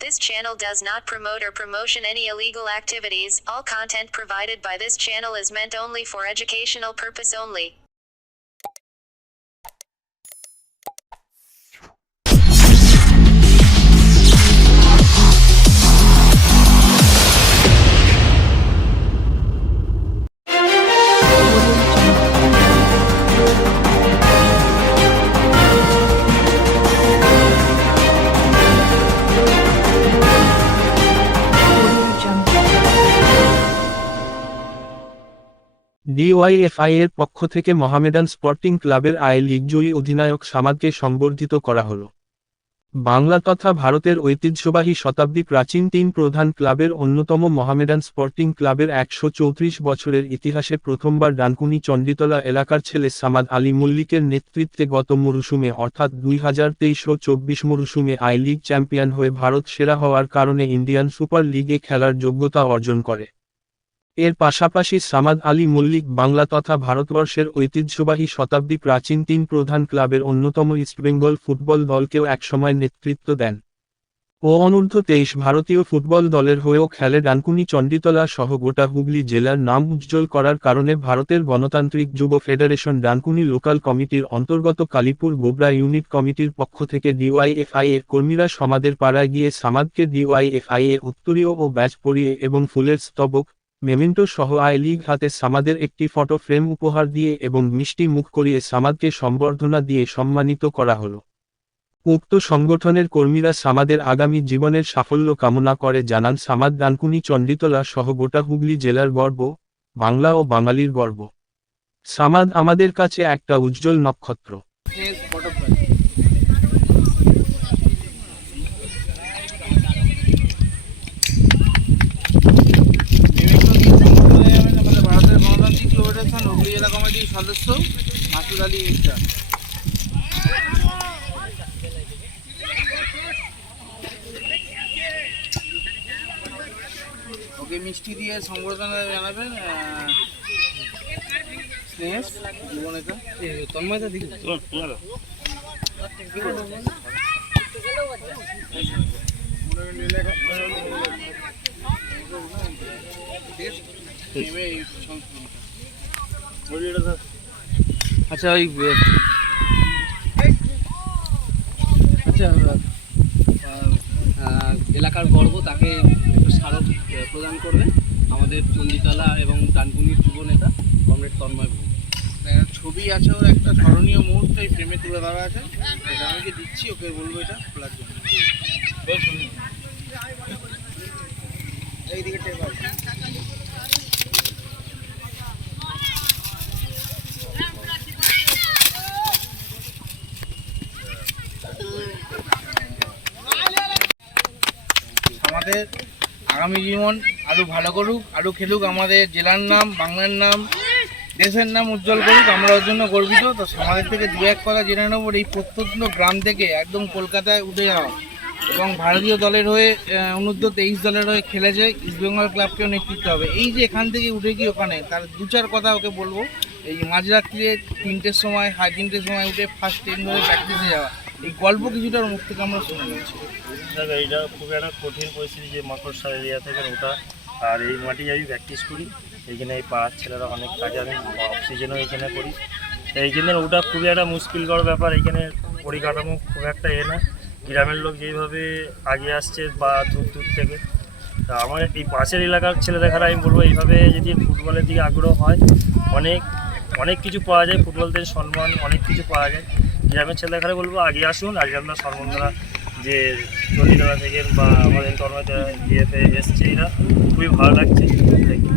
This channel does not promote or promotion any illegal activities. All content provided by this channel is meant only for educational purpose only. DYFI এর পক্ষ থেকে Mohammedan sporting ক্লাবের I league জয়ী অধিনায়ক সামাদকে সংবর্ধিত করা হলো। বাংলা তথা ভারতের ঐতিহ্যবাহী শতাব্দী প্রাচীন তিন প্রধান ক্লাবের অন্যতম মোহামেডান স্পোর্টিং ক্লাবের ১৩৪ বছরের ইতিহাসে প্রথমবার ডানকুনি চণ্ডীতলা এলাকার ছেলে সামাদ আলী মল্লিকের নেতৃত্বে গত মরশুমে অর্থাৎ ২০২৩-২৪ মরশুমে আই লিগ চ্যাম্পিয়ন হয়ে ভারত সেরা হওয়ার কারণে ইন্ডিয়ান সুপার লিগে খেলার যোগ্যতা অর্জন করে। এর পাশাপাশি সামাদ আলী মল্লিক বাংলা তথা ভারতবর্ষের ঐতিহ্যবাহী শতাব্দী প্রাচীন তিন প্রধান ক্লাবের অন্যতম ইস্টবেঙ্গল ফুটবল দলকেও একসময় নেতৃত্ব দেন ও অনূর্ধ্ব-23 ভারতীয় ফুটবল দলের হয়েও খেলে। ডানকুনি চণ্ডীতলা সহ গোটা হুগলি জেলার নাম উজ্জ্বল করার কারণে ভারতের গণতান্ত্রিক যুব ফেডারেশন ডানকুনি লোকাল কমিটির অন্তর্গত কালীপুর গোবরা ইউনিট কমিটির পক্ষ থেকে ডিওয়াইএফআই এর কর্মীরা সমাদের পাড়ায় গিয়ে সামাদকে ডিওয়াইএফআই এর উত্তরীয় ও ব্যাজ পরিয়ে এবং ফুলের স্তবক মেমেন্টো সহ আই লিগ হাতে সামাদের একটি ফটো ফ্রেম উপহার দিয়ে এবং মিষ্টি মুখ করিয়ে সামাদকে সম্বর্ধনা দিয়ে সম্মানিত করা হলো। উক্ত সংগঠনের কর্মীরা সামাদের আগামী জীবনের সাফল্য কামনা করে জানান সামাদ ডানকুনি চণ্ডীতলা সহ গোটা হুগলি জেলার গর্ব, বাংলা ও বাঙালির গর্ব। সামাদ আমাদের কাছে একটা উজ্জ্বল নক্ষত্র। হুগলি জেলা কমিটির সদস্য মাসুদ আলী মিস্টার। ওকে মিষ্টি দিয়ে সম্বর্ধনা জানাবেন স্নেহ জীবনেতা তন্ময়তা দিদি। আচ্ছা ওই এলাকার গর্ব তাকে স্মারক প্রদান করবে আমাদের চণ্ডীতলা এবং ডানকুনির যুব নেতা কমরেড তন্ময় ভৌমিক। ছবি আছে ওর একটা স্মরণীয় মুহূর্ত এই ফ্রেমে তুলে ধরা আছে, এটা আমি দিচ্ছি, ওকে বলবো এটা খোলার জন্য। এইদিকে টেপ আছে। আমাদের আগামী জীবন আরও ভালো করুক, আরও খেলুক, আমাদের জেলার নাম, বাংলার নাম, দেশের নাম উজ্জ্বল করুক, আমরা ওর জন্য গর্বিত। তো সমাজের থেকে দু এক কথা জেনে নেব, এই প্রত্যন্ত গ্রাম থেকে একদম কলকাতায় উঠে যাওয়া এবং ভারতীয় দলের হয়ে অনূর্ধ্ব-23 দলের হয়ে খেলেছে, ইস্টবেঙ্গল ক্লাবকেও নেতৃত্ব হবে। এই যে এখান থেকে উঠে গিয়ে ওখানে তার দু চার কথা ওকে বলবো। এই মাঝরাত্রিরে 3টের সময় 3:30 সময় উঠে ফার্স্ট ট্রেন ধরে প্র্যাকটিসে যাওয়া, এই গল্প কিছুটা ওর মুখ থেকে আমরা শুনে নিচ্ছি। এইটা খুব একটা কঠিন পরিস্থিতি যে মাকড়সার এরিয়া থেকে ওটা, আর এই মাটি আমি প্র্যাকটিস করি এইখানে। এই পাড়ার ছেলেরা অনেক কাজে, আমি অক্সিজেনও এইখানে করি। এইখানে ওটা খুবই একটা মুশকিলকর ব্যাপার। এইখানে পরিকাঠামো খুব একটা না, গ্রামের লোক যেইভাবে আগে আসছে বা দূর দূর থেকে, তা আমার এই পাশের এলাকার ছেলেদেখারা আমি বলবো এইভাবে যদি ফুটবলের দিকে আগ্রহ হয়, অনেক অনেক কিছু পাওয়া যায়, ফুটবল থেকে সম্মান অনেক কিছু পাওয়া যায়। গ্রামের ছেলেদেখারা বলবো আগে আসুন। আজকে আমরা সম্বন্ধরা যে চণ্ডীতলা থেকে বা আমাদের তন্ময়তা ইয়েতে এসছে, এরা খুবই ভালো লাগছে। Thank you.